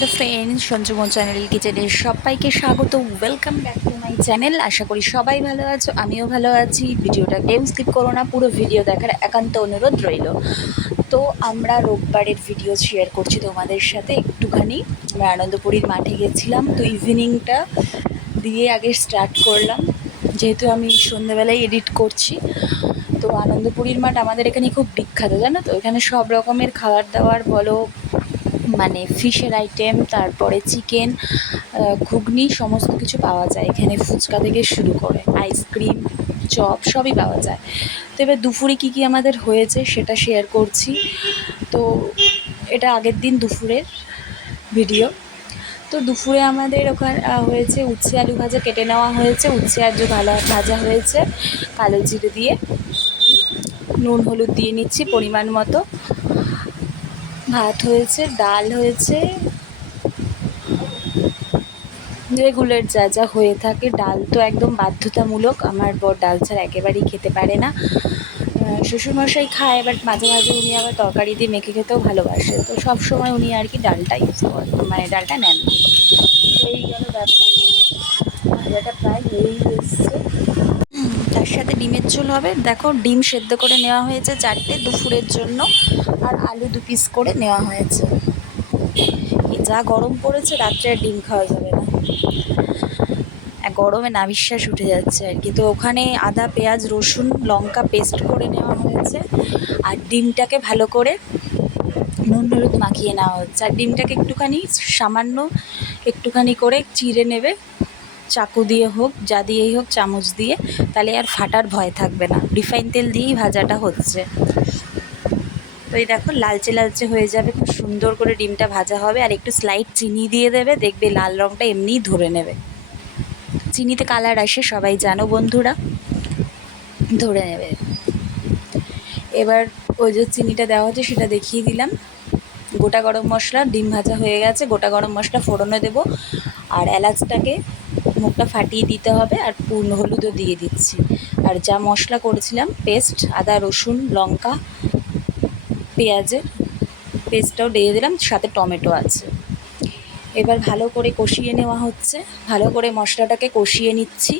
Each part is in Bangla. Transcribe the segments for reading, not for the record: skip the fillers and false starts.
হ্যালো ফ্রেন্ডস, সঞ্জুমন চ্যানেল কিচেনে সবাইকে স্বাগত। Welcome back to my channel. আশা করি সবাই ভালো আছো, আমিও ভালো আছি। ভিডিওটা কেউ স্কিপ করো না, পুরো ভিডিও দেখার একান্ত অনুরোধ রইল। তো আমরা রোববারের ভিডিও শেয়ার করছি তোমাদের সাথে একটুখানি। আমরা আনন্দপুরীর মাঠে গেছিলাম, তো ইভিনিংটা দিয়ে আগে স্টার্ট করলাম, যেহেতু আমি সন্ধ্যেবেলায় এডিট করছি। তো আনন্দপুরীর মাঠ আমাদের এখানে খুব বিখ্যাত, জানো তো। এখানে সব রকমের খাবার দাবার বলো, মানে ফিশের আইটেম, তারপরে চিকেন, ঘুগনি, সমস্ত কিছু পাওয়া যায় এখানে। ফুচকা থেকে শুরু করে আইসক্রিম, চপ সবই পাওয়া যায়। তো এবার দুপুরে কী কী আমাদের হয়েছে সেটা শেয়ার করছি। তো এটা আগের দিন দুপুরের ভিডিও। তো দুপুরে আমাদের ওখানে হয়েছে উচ্ছে আলু ভাজা, কেটে নেওয়া হয়েছে। উচ্ছে আলু ভাজা হয়েছে কালো জিরে দিয়ে, নুন হলুদ দিয়ে নিচ্ছি পরিমাণ মতো। ভাত হয়েছে, ডাল হয়েছে, রেগুলার যা যা হয়ে থাকে। ডাল তো একদম বাধ্যতামূলক, আমার বর ডাল ছাড়া একেবারেই খেতে পারে না। শ্বশুরমশাই খায়, বাট মাঝে মাঝে উনি আবার তরকারি দিয়ে মেখে খেতেও ভালোবাসে। তো সব সময় উনি আর কি ডালটা ইউজ করেন, মানে ডালটা নেন। এই গেল ব্যাপার। ভাজাটা প্রায় হয়েই এসছে। তার সাথে ডিমের ঝোল হবে। দেখো, ডিম সেদ্ধ করে নেওয়া হয়েছে 4টে দুপুরের জন্য, আর আলু 2 পিস করে নেওয়া হয়েছে। যা গরম পড়েছে, রাত্রে আর ডিম খাওয়া যাবে না, গরমে নাভিশ্বাস উঠে যাচ্ছে আর কি। তো ওখানে আদা পেঁয়াজ রসুন লঙ্কা পেস্ট করে নেওয়া হয়েছে, আর ডিমটাকে ভালো করে নুন হলুদ মাখিয়ে নেওয়া হচ্ছে। আর ডিমটাকে সামান্য একটুখানি করে চিড়ে নেবে, চাকু দিয়ে হোক, যা দিয়েই হোক, চামচ দিয়ে, তাহলে আর ফাটার ভয় থাকবে না। রিফাইন তেল দিয়েই ভাজাটা হচ্ছে। তো এই দেখো, লালচে লালচে হয়ে যাবে, খুব সুন্দর করে ডিমটা ভাজা হবে। আর একটু স্লাইড চিনি দিয়ে দেবে, দেখবে লাল রঙটা এমনিই ধরে নেবে। চিনিতে কালার আসে, সবাই জানো বন্ধুরা, ধরে নেবে। এবার ওই যে চিনিটা দেওয়া হচ্ছে সেটা দেখিয়ে দিলাম। গোটা গরম মশলা, ডিম ভাজা হয়ে গেছে, গোটা গরম মশলা ফোড়নে দেবো, আর এলাচটাকে মুখটা ফাটিয়ে দিতে হবে, আর পূর্ণ হলুদও দিয়ে দিচ্ছি। আর যা মশলা করেছিলাম পেস্ট, আদা রসুন লঙ্কা পেঁয়াজের পেস্টটাও দিয়ে দিলাম, সাথে টমেটো আছে। এবার ভালো করে কষিয়ে নেওয়া হচ্ছে, ভালো করে মশলাটাকে কষিয়ে নিচ্ছি।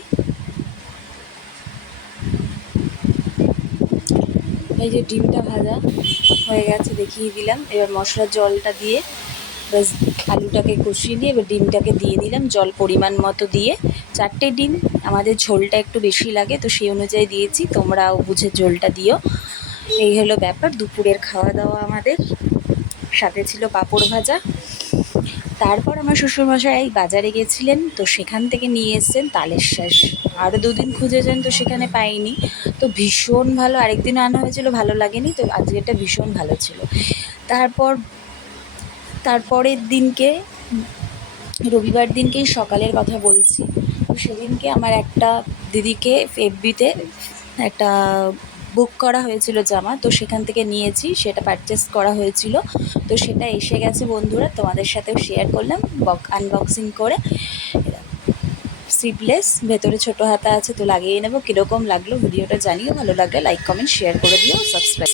এই যে ডিমটা ভাজা হয়ে গেছে, দেখিয়ে দিলাম। এবার মশলার জলটা দিয়ে ব্যাস আলুটাকে কষিয়ে দিয়ে এবার ডিমটাকে দিয়ে দিলাম, জল পরিমাণ মতো দিয়ে। 4টে ডিম, আমাদের ঝোলটা একটু বেশি লাগে, তো সেই অনুযায়ী দিয়েছি, তোমরাও বুঝে ঝোলটা দিও। এই হলো ব্যাপার। দুপুরের খাওয়া দাওয়া আমাদের, সাথে ছিল পাঁপড় ভাজা। তারপর আমার শ্বশুরমশাই বাজারে গেছিলেন, তো সেখান থেকে নিয়ে এসছেন তালের শাঁস। আরও 2 দিন খুঁজেছেন, তো সেখানে পাইনি। তো ভীষণ ভালো, আরেকদিনও আনা হয়েছিল, ভালো লাগেনি, তো আজকেরটা ভীষণ ভালো ছিল। তারপরের দিনকে, রবিবার দিনকেই সকালের কথা বলছি। তো সেদিনকে আমার একটা দিদিকে এফবিতে একটা বুক করা হয়েছিল জামা, তো সেখান থেকে নিয়েছি, সেটা পারচেস করা হয়েছিল। তো সেটা এসে গেছে বন্ধুরা, তোমাদের সাথেও শেয়ার করলাম আনবক্সিং করে। স্লিভলেস, ভেতরে ছোটো হাতা আছে, তো লাগিয়ে নেবো। কীরকম লাগলো ভিডিওটা জানিও, ভালো লাগলে লাইক কমেন্ট শেয়ার করে দিও, সাবস্ক্রাইব।